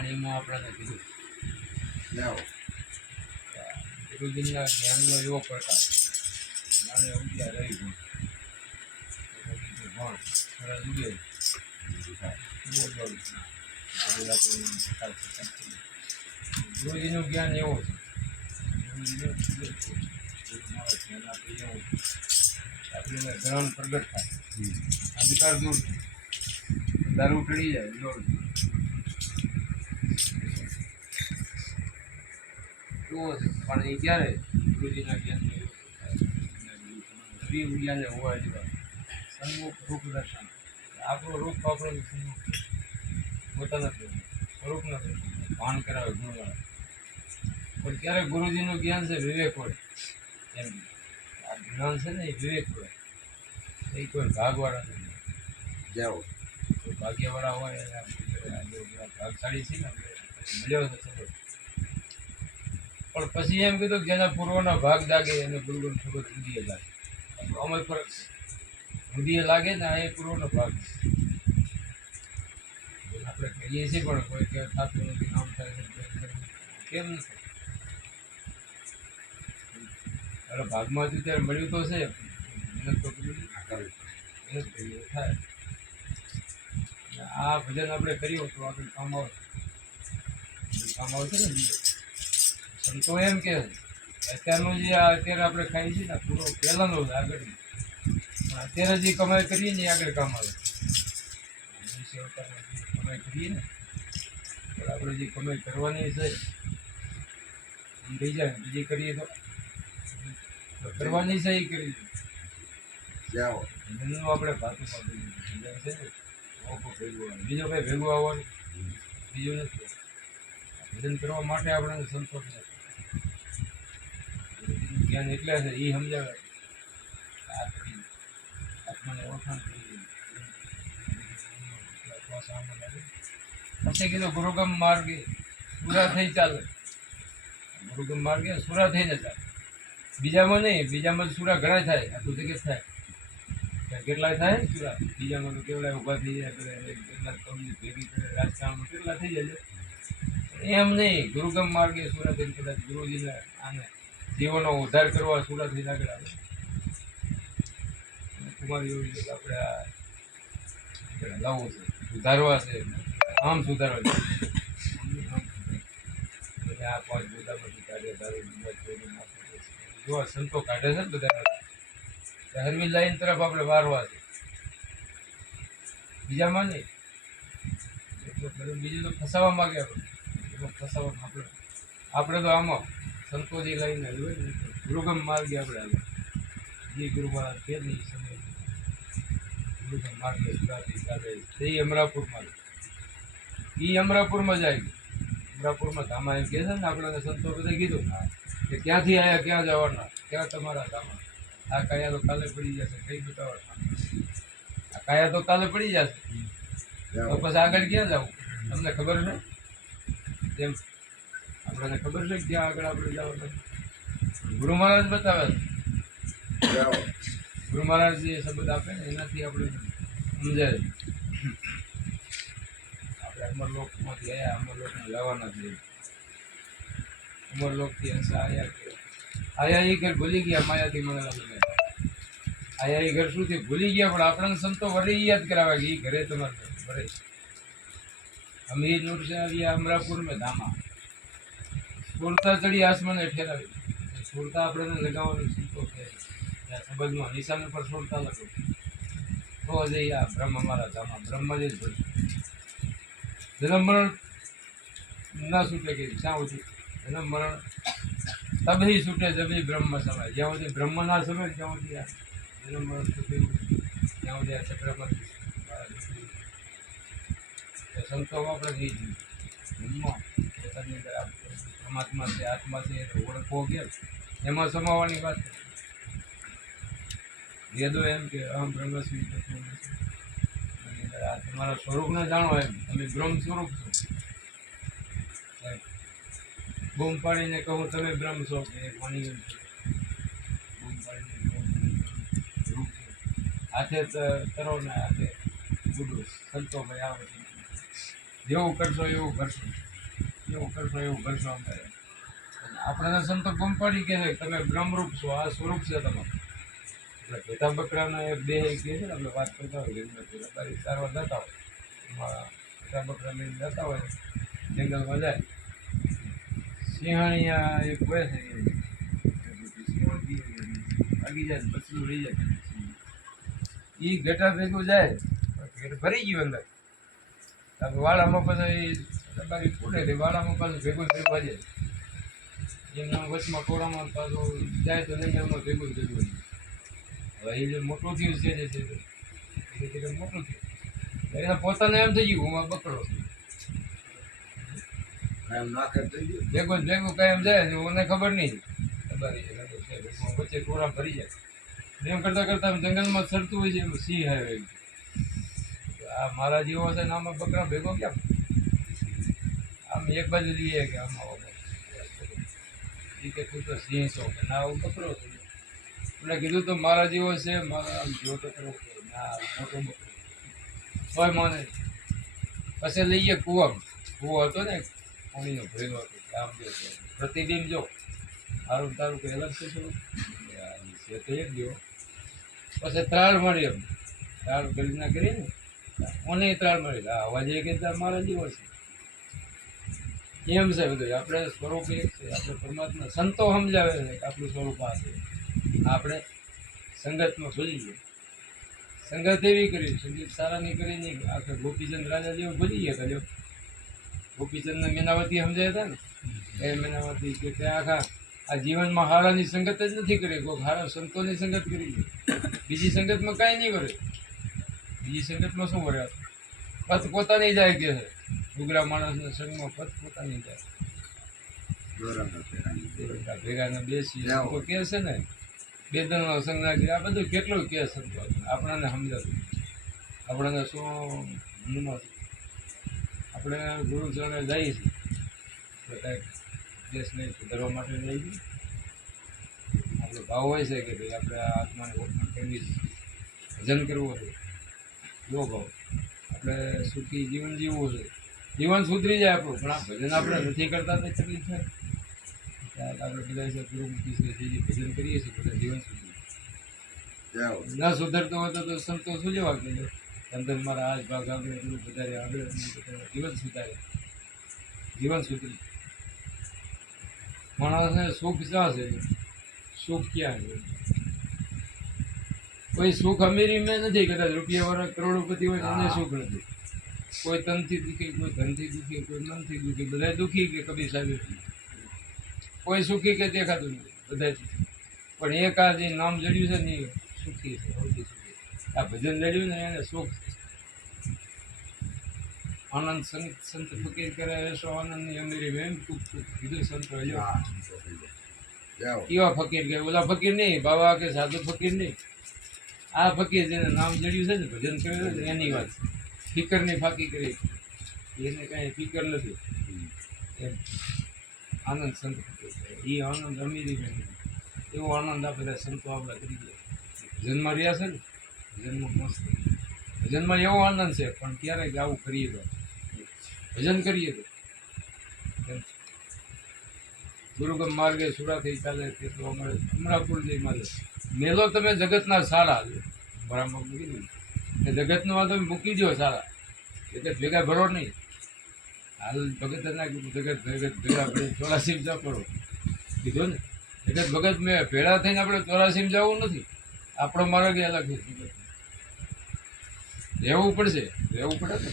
વાણીમાં આપણને કીધું જાઓ ગુરુજીના જ્ઞાનનો એવો પ્રકાર જ્ઞાને ઉગ્યા રહી ગયું ભણ સરસ ઉગે ગુરુજીનું જ્ઞાન એવું છે ગુરુજીનું જ્ઞાન આપણે એવું આપણે ગ્રહણ પ્રગટ થાય અંધકાર દૂર થાય દારૂ ટળી જાય જોર પણ એ ક્યારે ગુરુજીના જ્ઞાનનો રવિ ઉગ્યાને હોવા જેવા સન્મુખ રૂપ દર્શન આપણો રૂપ આપણો સન્મુખ પોતાના સ્વરૂપ નથી ભાન કરાવે ગુણવાળા પણ ક્યારેક ગુરુજીનું જ્ઞાન છે વિવેક હોય એમ આ જ્ઞાન છે ને એ વિવેક હોય એ કોઈ ભાગવાળા નથી જાઓ કોઈ ભાગ્યવાળા હોય ભાગશાળી છે ને મળ્યો છે સબંધ પણ પછી એમ કીધું કે જેના પૂર્વના ભાગ લાગે એને ગુરુગુણ ખબર રુધિએ લાગે અમર ફરક છે રુધિએ લાગે ને આ એ પૂર્વનો ભાગ આપણે કહીએ છીએ પણ કોઈ કે થતું નથી નામ થાય કેમ નથી અરે ભાગમાં હતું ત્યારે મળ્યું તો છે મહેનત તો મહેનત કરી થાય આ ભજન આપણે કર્યું તો આગળ કામ આવશે ને સંતો એમ કે અત્યારનું જે અત્યારે આપણે ખાઈએ છીએ ને પૂરો પહેલાંનો આગળ પણ અત્યારે જે કમાઈ કરીએ ને એ આગળ કામ આવે કમાઈ કરીએ ને આપણે જે કમાઈ કરવાની છે એમ થઈ જાય બીજી કરીએ તો કરવાની છે એ કરી જાઓ એનું આપણે ભાતું પાતું છે ને ઓખો ભેગું આવે બીજો કંઈ ભેગું આવવાનું બીજું નથી ભજન કરવા માટે આપણને સંતોષ નથી જ્ઞાન એટલે છે એ સમજાવે આત્માને ઓળખાણ કરી પછી કીધું ગુરુગમ માર્ગે સુરા થઈ ચાલે ગુરુગમ માર્ગે સુરા થઈને ચાલે બીજામાં નહીં બીજામાં સુરા ઘણા થાય આખું જગત થાય કેટલાય થાય સુરા બીજામાં તો કેવડા ઊભા થઈ જાય કેટલા કમની ભેગી કરે રાજકારણમાં કેટલા થઈ જાય એમ નહીં ગુરુગમ માર્ગે સુરા થઈને કદાચ ગુરુજીને આને જીવનનો ઉદ્ધાર કરવા સુરા થઈને આગળ આવે તમારી એવું છે કે આપણે આ લાવવું છે સુધારવા છે આમ સુધારવા છે આ 5 બુદ્ધામાંથી કાઢે દારૂ જો સંતો કાઢે છે ને બધા હરવી લાઈન તરફ આપણે વારવા છે બીજામાં નહીં બીજું તો ફસાવા માગે આપણે ફસાવા આપણે તો આમાં સંતોષી લાઈને હોય ને ગુરુગમ માર્ગે આપણે આવે જે ગુરુ મહારાજ કે નહીં સમય ગુરુગમ માર્ગે સુરાથી ચાલે તે અમરાપુરમાં એ અમરાપુરમાં જાય અમરાપુરમાં ધામા એમ કહે છે ને આપણને સંતો બધા કીધું કે ક્યાંથી આવ્યા ક્યાં જવાના ક્યાં તમારા ધામા આ કાયા તો કાલે પડી જશે કઈ બતાવવા આ કાયા તો કાલે પડી જશે તો પછી આગળ ક્યાં જવું તમને ખબર છે તેમ આપણને ખબર છે ક્યાં આગળ આપણે જવાનું ગુરુ મહારાજ બતાવે છે ગુરુ મહારાજ જે શબ્દ આપે ને એનાથી આપણે સમજાય આપણે અમરલોકમાંથી આવ્યા અમરલોકને લાવવાના છીએ અમરલોકથી હંસા આયા એ ઘર ભૂલી ગયા માયાથી મળેલા બધા આયા એ ઘર શું થયું ભૂલી ગયા પણ આપણને સંતો વળી યાદ કરાવે કે એ ઘરે તમારે ભરે અમીર નૂર से આવ્યા અમરાપુર મેં ધામા સુરતા ચડી આસમાને ઠેરાવી સુરતા આપણને લગાવવાનું સંતો કે ત્યાં સંબંધમાં નિશાન પર સુરતા લખો તો જઈ આ બ્રહ્મ અમારા ધામા બ્રહ્મ જ ભરે જન્મ મરણ ના છૂટે કે ક્યાં સુધી જન્મ મરણ તબહી છૂટે જબી બ્રહ્મ સમાય જ્યાં સુધી બ્રહ્મ ના સમય ત્યાં સુધી આ જન્મ મરણ છૂટે ત્યાં સુધી આ ચક્રમાં સંતો આપણે થઈ જઈએ પોતાની અંદર પરમાત્મા છે આત્મા છે ઓળખવો કેમ એમાં સમાવવાની વાત વેદો એમ કે અહમ બ્રહ્મસ્મી આ તમારા સ્વરૂપને જાણો એમ તમે બ્રહ્મ સ્વરૂપ છો બૂમ પાડીને કહું તમે બ્રહ્મ છો કે પાણી બૂમ પાડીને રૂપ છો હાથે કરો ને હાથે ગુડું સંતો ભાઈ આવે જેવું કરશો એવું કરશો એવું કરશો એવું કરશો આમ કરે. આપણને સંતો ગમ પડી કે તમે બ્રહ્મરૂપ છો, આ સ્વરૂપ છે તમારું. એટલે ભેટા બકરાના એક બે કહે છે ને, આપણે વાત કરતા હોય રબારી સારવાર જતા હોય, એમાં ભેટા બકરા લઈને જતા હોય, જંગલમાં જાય, સિંહાણીયા એક હોય છે, આગી જાય બચલું રહી જાય, એ ઘેટા ભેગું જાય, ઘેર ભરી ગયું અંદર. વાળામાં પછી રબારી ફૂટે તે વાળામાં પાછું ભેગું ભેગું જાય. એમના વચમાં ટોળામાં પાછું જાય તો જંગલમાં ભેગું ભેગું. હવે એ જે મોટું થયું છે જે છે ધીરે મોટું થયું, એને પોતાને એમ થઈ ગયું હું આ બકરો છું. એમ નાખે થઈ ગયું. ભેગું ભેગું કાયમ જાય ને મને ખબર નહીં રબારી છે વચ્ચે ટોળા ભરી જાય. એમ કરતાં કરતાં જંગલમાં ચડતું હોય છે એમ સિંહ આવે. આ મારા જેવો છે ને આમાં બકરા ભેગો કેમ આમ એક બાજુ લઈએ કે આમાં એ કે તું તો સિંહ છો કે ના હું બકરો છું. એટલે કીધું તો મારા જેવો છે, મારા આમ જોતો કરો ના મોટો બકરો હોય માને. પછી લઈએ કૂવામાં, કૂવો હતો ને પાણીનો ભરેલો હતો આમ પ્રતિદિન જો સારું તારું કે અલગ છે થોડું છે તો એક ગયો. પછી ત્રાળ મળી એમ ત્રાળ ગરીના કરી ને મને ત્રાળ મળી આ અવાજ એ કે મારા જેવો છે એમ છે બધું. આપણે સ્વરૂપ એક છે, આપણે પરમાત્મા સંતો સમજાવે છે કે આપણું સ્વરૂપ આ છે. આપણે સંગતમાં ભૂલી ગયો, સંગત એવી કરી સંગીત સારા નહીં કરી નહીં. આખે ગોપીચંદ રાજા જેવું ભૂલી ગયા કર્યો. ગોપીચંદને મેનાવતી સમજાયા હતા ને એ મેનાવતી કે ત્યાં આખા આ જીવનમાં હારાની સંગત જ નથી કરી, કોઈ હારા સંતોની સંગત કરી. બીજી સંગતમાં કાંઈ નહીં કરે. બીજી સંગતમાં શું કરે? પથ પોતાની જાય કે છે ઉગ્રા માણસના સંગમાં પથ પોતાની જાય. ભેગાના બેસી લોકો કહે છે ને બેદનનો સંગ ના કરે. આ બધું કેટલું કહે સંતો આપણને સમજાતું. આપણને શું મનમાં આપણે ગુરુ ચરણે જઈએ છીએ તો કાંઈક દેશને સુધારવા માટે જઈએ છીએ. આપણો ભાવ હોય છે કે ભાઈ આપણે આ આત્માને ઓળખાણ કરવી છે, ભજન કરવું છે, એવો ભાવ. આપણે સુખી જીવન જીવવું છે, જીવન સુધરી જાય આપણું. પણ આ ભજન આપણે નથી કરતા તો તકલીફ થાય. આપણે બધા છે ગુરુમુખી છે જે ભજન કરીએ છીએ બધા જીવન સુધરી ના સુધરતો હોય તો સંતો શું જવા કે અંદર મારા હાથ ભાગ આગળ એટલું વધારે આગળ જીવન સુધારે, જીવન સુધરી. માણસને સુખ ક્યાં છે? સુખ ક્યાં છે? કોઈ સુખ અમીરી મેં નથી. કદાચ રૂપિયાવાળા કરોડોપતિ હોય એને સુખ નથી. કોઈ તનથી દુઃખી, કોઈ ધનથી દુઃખી, કોઈ મનથી દુઃખી, બધા દુઃખી કે કબીર સાહેબ. કોઈ સુખી કે દેખાતું નથી, બધા પણ એક આ જે નામ જડ્યું છે ને એ સુખી છે, સૌથી સુખી. આ ભજન જડ્યું ને એને સુખ. આનંદ સંત ફકીર કરે એસો આનંદની અમીરી એમ ખૂબ કીધું સંતો. કેવા ફકીર કે ઓલા ફકીર નહીં, બાબા કે સાધુ ફકીર નહીં. આ ફકીર જેને નામ જડ્યું છે ને ભજન કર્યું છે એની વાત. ફિકરની ફાકી કરી એને કાંઈ ફિકર નથી એમ. આનંદ સંત ફકીર એ આનંદ અમીરી એવો આનંદ આ બધા સંતો આપણા કરી ગયા. ભજનમાં રહ્યા છે ને ભજનમાં મસ્ત. ભજનમાં એવો આનંદ છે પણ ક્યારેક આવું કરીએ તો ભજન કરીએ તો ગુરુગમ માર્ગે સુરાથી ચાલે તે તો અમારે અમરાપુર જઈ મારે મેલો. તમે જગતના સારા બરાબર મૂકી દઉં એ જગતનો આ તમે મૂકી દો સારા, જગત ભેગા ભરો નહીં. હાલ ભગત ના કીધું જગત ભગત ભેગા ભરી 84 જા કરો કીધું ને. જગત ભગત મેં ભેળા થઈને આપણે 84 જવું નથી. આપણો માર્ગ એ અલગ છે. રહેવું પડશે, રહેવું પડે ને.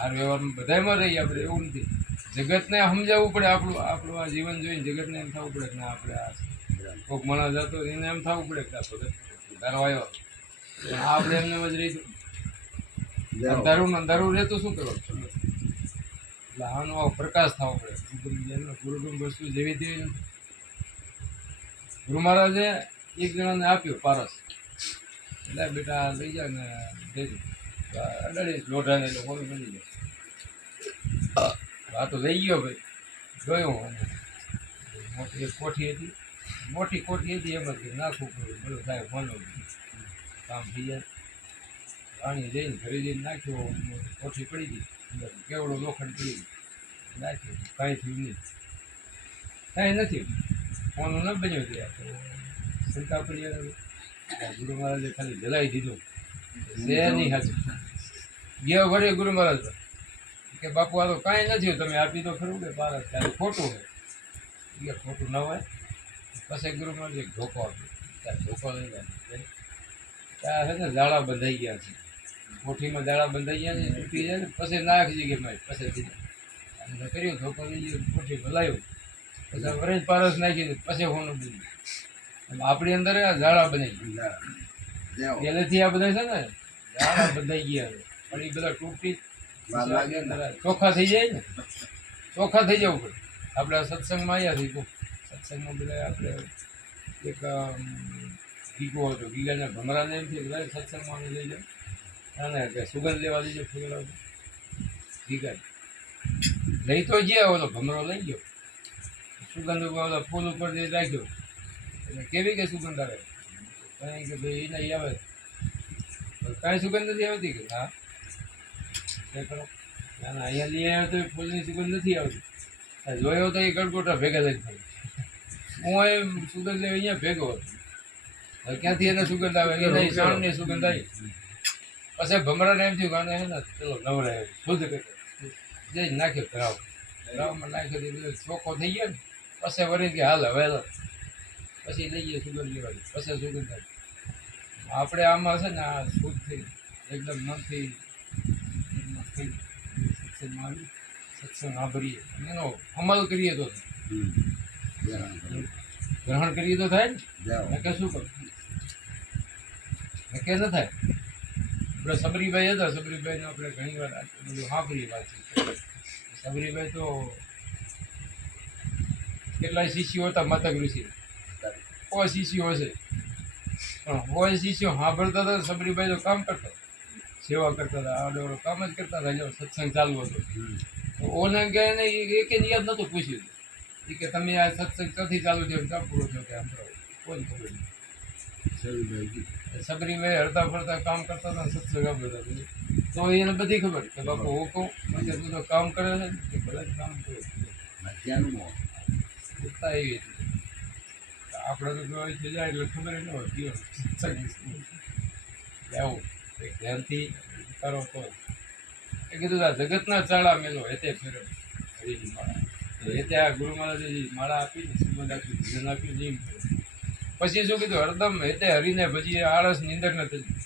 આ વ્યવહારમાં બધામાં રહીએ આપણે, એવું નથી. જગતને સમજાવવું પડે. આપણું આ જીવન જોઈને જગતને એમ થવું પડે કે ના આપણે આ કોઈક માણસ જતો એને એમ થવું પડે કે આ ભગત ધારો આવ્યો. આપણે એમને જ રહીશું. અંધારું રહેતું શું કરો? એટલે આનો પ્રકાશ થવો પડે. ગુરુગમ વસ્તુ જેવી તેવી નથી. ગુરુ મહારાજે એક જણાને આપ્યું પારસ. એટલે બેટા લઈ જાય ને દેજો અડાડીશ લોઢાને એટલે કોઈ બની જાય. આ તો લઈ ગયો ભાઈ, જોયું. મોટી એક કોઠી હતી, મોટી કોઠી હતી એમ જ નાખવું પડ્યું. બધું થાય ભણો કામ થઈ જાય. પાણી જઈને ઘરે જઈને નાખ્યો, કોઠી પડી ગઈ, કેવડો લોખંડ પડી ગઈ. નાખ્યું કાંઈ થયું નહીં, કાંઈ નથી ફોન ન બન્યો ત્યાં તો શંકા પડી આવે. ગુરુ મહારાજે ખાલી જલાવી દીધું છે નહીં હાજર. ગયો ઘરે ગુરુ મહારાજ કે બાપુ આ તો કાંઈ નથી, તમે આપી તો ખરું કે પારસ ત્યારે ખોટું હોય, એ ખોટું ન હોય. પછી ગુરુ મહારાજે એક ધોકો આપ્યો, ત્યાં ધોકો લઈ જાય ત્યાં છે ને દાડા બંધાઈ ગયા છે, કોઠીમાં દાડા બંધાઈ ગયા છે, તૂટી જાય ને પછી નાખી કે મારી પછી દીધા કર્યું ધોકો લઈ ગયો, કોઠી ભલાયું પછી વરેજ પારસ નાખી દીધું, પછી હોનું દીધું. આપણી અંદર ઝાડા બનાવી ગયા પહેલેથી. આ બધા છે ને ઝાડા બંધાઈ ગયા છે, પણ એ બધા તૂટી ચોખ્ખા થઈ જાય ને, ચોખ્ખા થઈ જવું પડે. આપણે આ સત્સંગમાં આવ્યા છીએ, સત્સંગમાં બધા આપણે એક ગીગો હતો, ગીગાના ભમરાને એમ થયું બધા સત્સંગમાં લઈ જાઓ અને કે સુગંધ લેવા લઈ જાઓ, ફૂલ આવતો ગીગા લઈ તો ગયા, ઓલો ભમરો લઈ ગયો, સુગંધ ઓલા ફૂલ ઉપર જે રાખ્યો એટલે કેવી કે સુગંધ આવે, કાંઈ કે ભાઈ એને આવે, કાંઈ સુગંધ નથી આવતી કે હા એ કરો ના ના, અહીંયા લઈ આવ્યો તો ફૂલની સુગંધ નથી આવતી, જોયો તો એ ગડગોટા ભેગા લઈને થાય. હું એ સુગંધ લેવા અહીંયા ભેગો હતો, ક્યાંથી એને સુગંધ આવે, એને શાણની સુગંધ આવી. પછી ભમરાને એમ થયું કે આને ચલો નવરાય શુદ્ધ કરે, જઈ નાખ્યો તળાવ, તળાવમાં નાખ્યો તો ચોખ્ખો થઈ ગયો ને. પછી વળી કે હાલ હવે પછી લઈ ગઈએ સુગંધ લેવાની, પછી સુગંધ થાય. આપણે આમાં છે ને આ શુદ્ધ થઈ એકદમ મનથી સત્સંગમાં આવી, સત્સંગ સાંભળીએ એનો અમલ કરીએ તો ગ્રહણ કરીએ તો થાય ને, કે શું કરું કે ન થાય. આપણે સબરીભાઈ હતા, સબરીભાઈને આપણે ઘણી વાર બધું સાંભળીએ વાત. સબરીભાઈ તો કેટલાય શિષ્યો હતા મતક ઋષિ, કોઈ શિષ્યો હશે પણ કોઈ શિષ્યો સાંભળતા હતા. સબરીભાઈ તો કામ કરતા, સેવા કરતા હતા, આડો કામ જ કરતા હતા. જો સત્સંગ ચાલુ હતો તો ઓને કે એક યાદ નહોતું પૂછ્યું એ કે તમે આ સત્સંગ ક્યાંથી ચાલુ થયો, ક્યાં પૂરો થયો, કે આમ કોઈ ખબર નહીં. સબરીભાઈ હરતા ફરતા કામ કરતા હતા, સત્સંગ આપતા હતા, તો એને બધી ખબર કે બાપુ હું કહું પછી તું તો કામ કરે છે કે બધા જ કામ કરે એવી આપણે તો જોઈ થઈ જાય એટલે ખબર ન હોય જીવન સત્સંગ આવું ધ્યાનથી કરો તો. એ કીધું આ જગતના ચાળા મેલો હેતે ફેરો હરિની માળા, હેતે આ ગુરુ મહારાજે માળા આપીને સંબંધ આપ્યું, ભજન આપ્યું નહીં. પછી શું કીધું હરદમ હેતે હરીને ભજીએ, આળસ નિંદર ન તજી,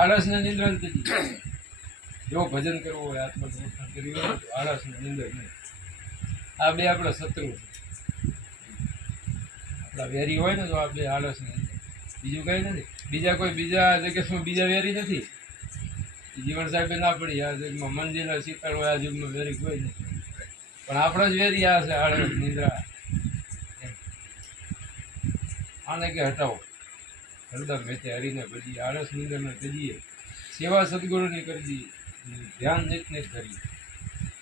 આળસ ને નિંદ્ર ન તજી. જો ભજન કરવું હોય, આત્મસમર્પણ કર્યું હોય તો આળસ ને નિંદર નહીં. આ બે આપણા શત્રુ છે, આપણા વેરી હોય ને તો આ બે આળસ ને બીજું કંઈ નથી. બીજા કોઈ બીજા જગ્યામાં બીજા વેરી નથી. જીવન સાહેબે ના પડી આ જગમાં મંદિરના શીતળ હોય, આ જુગમાં વેરી કોઈ નથી, પણ આપણો જ વેરી આ છે આળસ નિંદ્રા. આને કે હટાવો હરદમ મેતે હરીને ભજીએ, આળસ નિંદરને તજીએ, સેવા સદગુરુની કરજી, ધ્યાન નીત નીત કરીએ.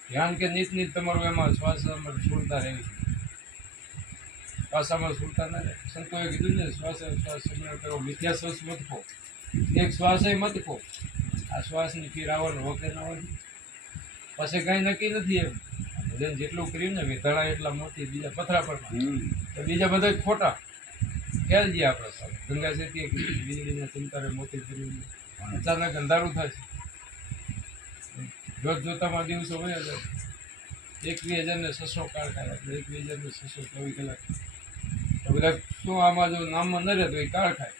ધ્યાન કે નીત નીત તમારું એમાં શ્વાસમાં સુરતા રહેવી છે, શ્વાસમાં સુરતા ના રહે. સંતોએ કીધું ને શ્વાસ શ્વાસ સંગ્રહ કરો, મિથ્યા શ્વાસ મત ખો, એક શ્વાસે મત ખો. આ શ્વાસની ફીર આવવાનું હોકે ના હોય પછી કાંઈ નક્કી નથી. એમ ભજન જેટલું કર્યું ને વિધળા એટલા મોટી, બીજા પથરા પર તો બીજા બધા ખોટા ખ્યાલ જઈએ આપણે સામે. ગંગા સેતીએ વીજળીના ચમકારે મોતી કર્યું, અચાનક અંધારું થાય છે. જોત જોતામાં દિવસો હોય 21,600 કાળ થાય, એટલે 21,624 કલાક. તો બધા શું આમાં જો નામમાં ન રહે તો એ કાળ ખાય,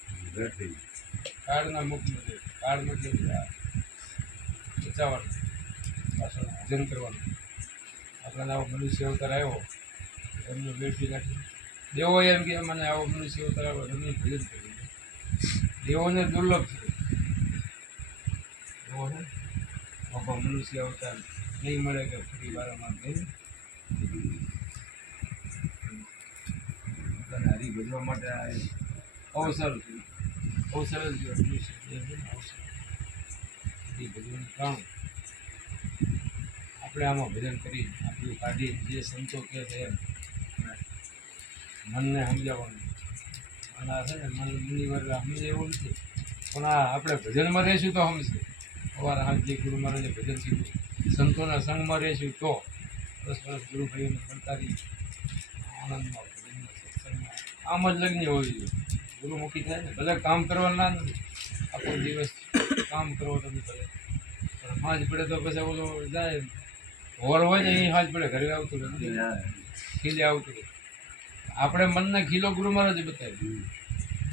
કાળના મુખમાં છે. કાળમાં જે બચાવવાનું, પાછળ ભજન કરવાનું. આપણાને આવો મનુષ્ય અવતાર આવ્યો એમનો વેઠી નાખી દેવો એમ કે મને આવો મનુષ્ય અવતાર આવ્યો એમને ભજન કરી. દેવોને દુર્લભ છે, દેવો છે આખો મનુષ્ય અવતાર નહીં મળે કે ફરી વારંવાર નહીં. પોતાને હરી ભજવા માટે આ અવસર છે, અવસર જ મનુષ્ય અવસર હરી ભજવાનું કારણ. આપણે આમાં ભજન કરી આપણું કાઢી જે સંતો કહે છે એમ મનને સમજાવવાનું. અને આ છે ને મનની વર્ગ સમજે એવું નથી, પણ આ આપણે ભજનમાં રહીશું તો સમજશે. સવારે હાથ જે ગુરુ મહારાજે ભજન કીધું, સંતોના સંગમાં રહીશું તો વર્ષ ગુરુભાઈઓને પડતારી આનંદમાં ભજનમાં, સત્સંગમાં આમ જ લગ્ન હોવી જોઈએ. ગુરુમુખી થાય ને ભલે કામ કરવાના નથી, આખો દિવસ કામ કરવો તમે ભલે, પણ હાજ પડે તો પછી ઓલો જાય હોર હોય ને એ હાજ પડે ઘરે આવતું નથી, ખીલે આવતું નથી. આપણે મનને ખીલો ગુરુ મહારાજે બતાવ્યું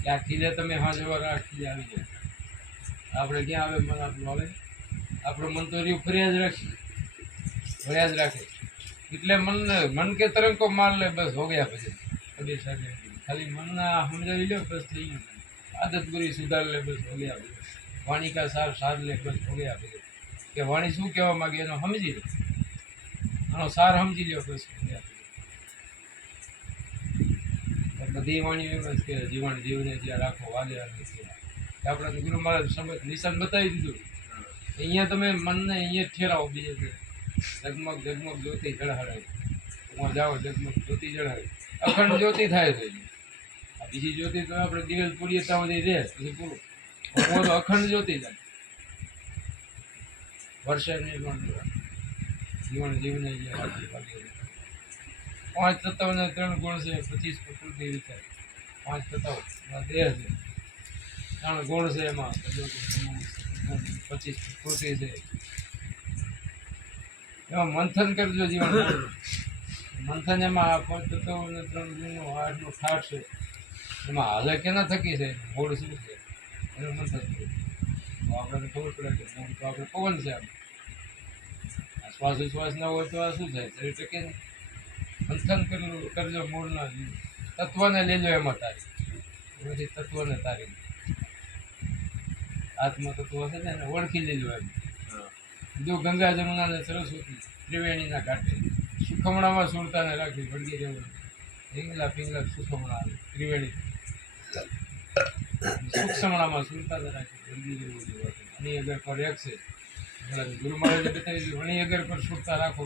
કે આ ખીલે તમે હાજ વાર આ ખીલે આવી જાય. આપણે ક્યાં આવે મન આપણું આવે, આપણું મન તો રહ્યું ફરિયાદ રાખીએ, ફરિયાદ રાખે એટલે મન કે તરંકો માર લે બસ હો ગયા. પછી કબીર સાહેબ ખાલી મનના સમજાવી લો બસ થઈ ગયું. આદત ગુરી સુધાર લે બસ હો ગયા. વાણી કા સાર સાર લે બસ હો ગયા. કે વાણી શું કહેવા માંગે એનો સમજી લે, આનો સાર સમજી લ્યો બસ હો ગયા. બધી વાણી એમ જ કે જીવન જીવને જ્યાં રાખો વાલે આપણે ગુરુ મહારાજ સમજ નિશાન બતાવી દીધું. અહીંયા તમે મનને અહીંયા જ ઠેરાવો, બીજે જગમગ જગમગ જ્યોતિ જળહળાય, ઉમાં જાઓ જગમગ જ્યોતિ જળહળાય, અખંડ જ્યોતિ થાય છે. આ બીજી જ્યોતિ તો આપણે દિવેલ પૂરીએ ત્યાં સુધી રહે પછી પૂરું, હું તો અખંડ જ્યોતિ જાય વર્ષે નહીં પણ જીવન જીવને જે રાખી વાગે. 5 તત્વને 3 ગુણ છે, 25 પ્રકૃતિ વિચાર. 5 તત્વ દેહ છે, 3 ગુણ છે, એમાં 25 પ્રકૃતિ છે. એમાં મંથન કરજો જીવન, મંથન એમાં 5 તત્વો અને 3 ગુણનો આટલો ઠાઠ છે. એમાં હાલે કેના થકી છે, મૂળ શું છે એનું મંથન કરવું. તો આપણે ખબર પડે કે મૂળ તો આપણે પવન છે. આમ શ્વાસ વિશ્વાસ ના હોય તો આ શું થાય, શરીર ટકે નહીં. મંથન કરજો મૂળના તત્વને લેજો એમાં તારી, પછી તત્વને તારી આત્મ તત્વ છે ને એને ઓળખી લેજો. એમ જો ગંગા જમુના ને સરસ્વતી ત્રિવેણીના ઘાટે સુખમણામાં સુરતાને રાખી વળગી રહેવું. પિંગલા પિંગલા સુખમણા ત્રિવેણી સૂક્ષ્મણામાં સુરતાને રાખી વળગી રહેવું જોઈએ. અણી અગર પર એક છે, ગુરુ મહારાજે બતાવી દીધું અણી અગર પર સુરતા રાખો.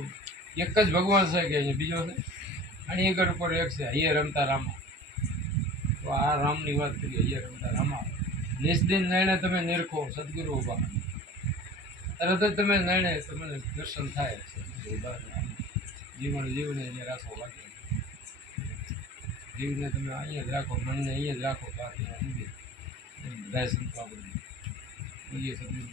એક જ ભગવાન છે કે અહીંયા બીજો છે, અણી અગર ઉપર એક છે, અહીંયા રમતા રામા. તો આ રામની વાત કરીએ, અહીંયા રમતા રામા. નિષ્દિન નયણે તમે નિરખો સદગુરુ ઉભા, તરત જ તમે નયણે તમને દર્શન થાય. જીવન જીવને જે રાખો વાગે, જીવને તમે અહીંયા જ રાખો, મનને અહીંયા જ રાખો. બાકી બધા સંતો આપણે સદગુરુ